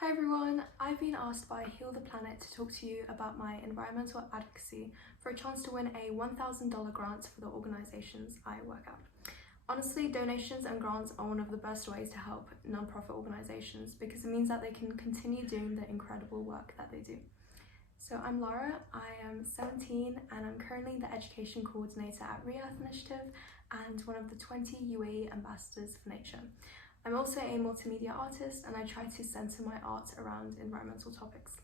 Hi everyone, I've been asked by Heal the Planet to talk to you about my environmental advocacy for a chance to win a $1,000 grant for the organisations I work at. Honestly, donations and grants are one of the best ways to help non-profit organisations because it means that they can continue doing the incredible work that they do. So I'm Lara, I am 17 and I'm currently the Education Coordinator at ReEarth Initiative and one of the 20 UAE Ambassadors for Nature. I'm also a multimedia artist and I try to centre my art around environmental topics.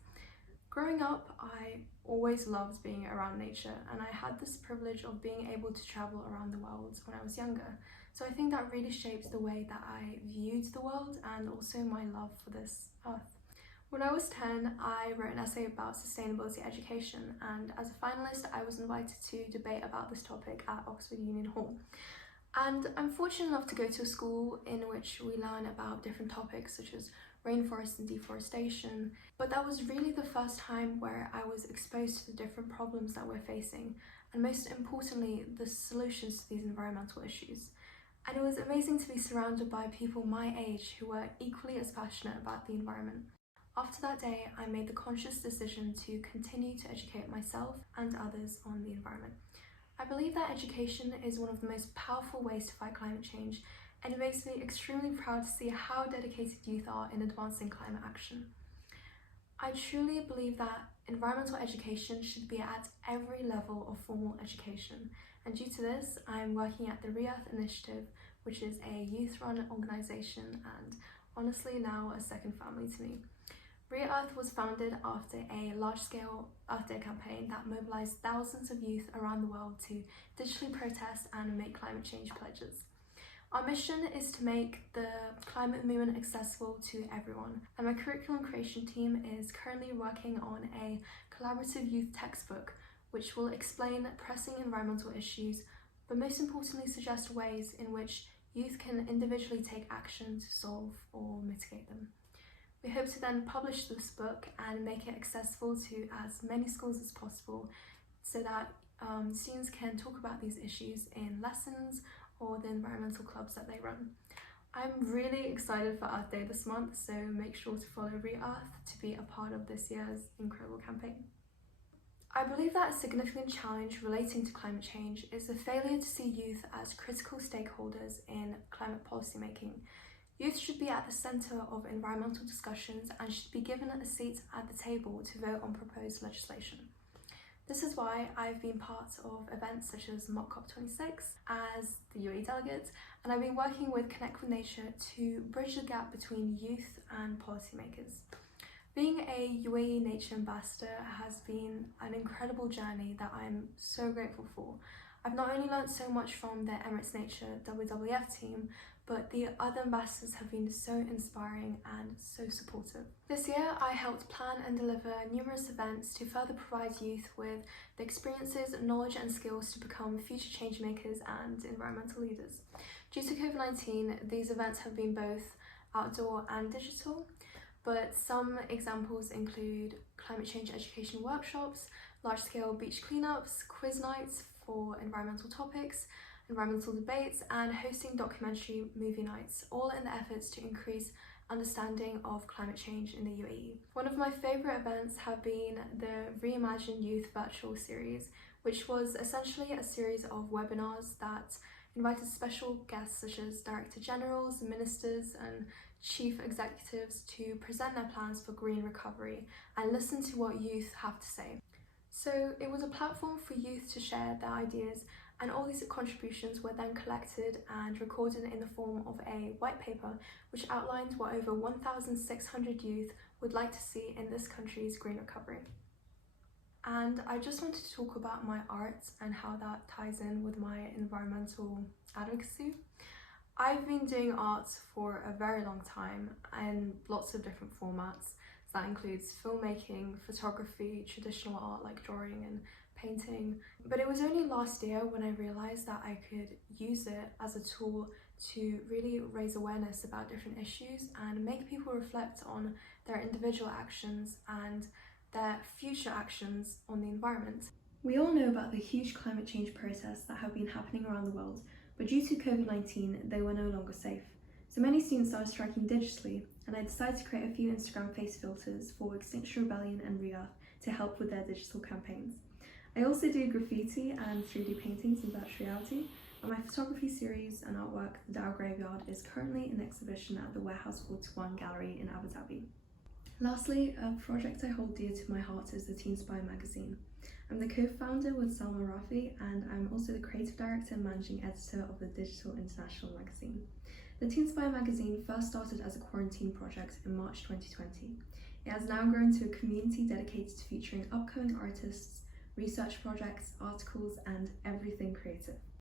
Growing up, I always loved being around nature and I had this privilege of being able to travel around the world when I was younger. So I think that really shaped the way that I viewed the world and also my love for this earth. When I was 10, I wrote an essay about sustainability education, and as a finalist I was invited to debate about this topic at Oxford Union Hall. And I'm fortunate enough to go to a school in which we learn about different topics such as rainforest and deforestation, but that was really the first time where I was exposed to the different problems that we're facing, and most importantly, the solutions to these environmental issues. And it was amazing to be surrounded by people my age who were equally as passionate about the environment. After that day, I made the conscious decision to continue to educate myself and others on the environment. I believe that education is one of the most powerful ways to fight climate change, and it makes me extremely proud to see how dedicated youth are in advancing climate action. I truly believe that environmental education should be at every level of formal education, and due to this, I am working at the ReEarth Initiative, which is a youth-run organisation and honestly now a second family to me. ReEarth was founded after a large-scale Earth Day campaign that mobilised thousands of youth around the world to digitally protest and make climate change pledges. Our mission is to make the climate movement accessible to everyone, and my curriculum creation team is currently working on a collaborative youth textbook which will explain pressing environmental issues, but most importantly suggest ways in which youth can individually take action to solve or mitigate them. We hope to then publish this book and make it accessible to as many schools as possible so that students can talk about these issues in lessons or the environmental clubs that they run. I'm really excited for Earth Day this month, so make sure to follow ReEarth to be a part of this year's incredible campaign. I believe that a significant challenge relating to climate change is the failure to see youth as critical stakeholders in climate policy making. Youth should be at the centre of environmental discussions and should be given a seat at the table to vote on proposed legislation. This is why I've been part of events such as Mock COP26 as the UAE delegate, and I've been working with Connect with Nature to bridge the gap between youth and policymakers. Being a UAE Nature Ambassador has been an incredible journey that I'm so grateful for. I've not only learnt so much from the Emirates Nature-WWF team, but the other ambassadors have been so inspiring and so supportive. This year I helped plan and deliver numerous events to further provide youth with the experiences, knowledge and skills to become future change makers and environmental leaders. Due to COVID-19, these events have been both outdoor and digital, but some examples include climate change education workshops, large-scale beach cleanups, quiz nights for environmental topics, environmental debates, and hosting documentary movie nights, all in the efforts to increase understanding of climate change in the UAE. One of my favourite events have been the Reimagine Youth virtual series, which was essentially a series of webinars that invited special guests such as Director Generals, Ministers and Chief Executives to present their plans for green recovery and listen to what youth have to say. So it was a platform for youth to share their ideas, and all these contributions were then collected and recorded in the form of a white paper which outlined what over 1,600 youth would like to see in this country's green recovery. And I just wanted to talk about my art and how that ties in with my environmental advocacy. I've been doing art for a very long time in lots of different formats. So that includes filmmaking, photography, traditional art like drawing and painting. But it was only last year when I realised that I could use it as a tool to really raise awareness about different issues and make people reflect on their individual actions and their future actions on the environment. We all know about the huge climate change protests that have been happening around the world, but due to COVID-19, they were no longer safe. So many students started striking digitally, and I decided to create a few Instagram face filters for Extinction Rebellion and ReEarth to help with their digital campaigns. I also do graffiti and 3D paintings in virtual reality, and my photography series and artwork, The Dow Graveyard, is currently in exhibition at the Warehouse 41 Gallery in Abu Dhabi. Lastly, a project I hold dear to my heart is the Teen Spy magazine. I'm the co-founder with Salma Rafi, and I'm also the creative director and managing editor of the Digital International magazine. The Teen Spy magazine first started as a quarantine project in March 2020. It has now grown to a community dedicated to featuring upcoming artists, research projects, articles, and everything creative.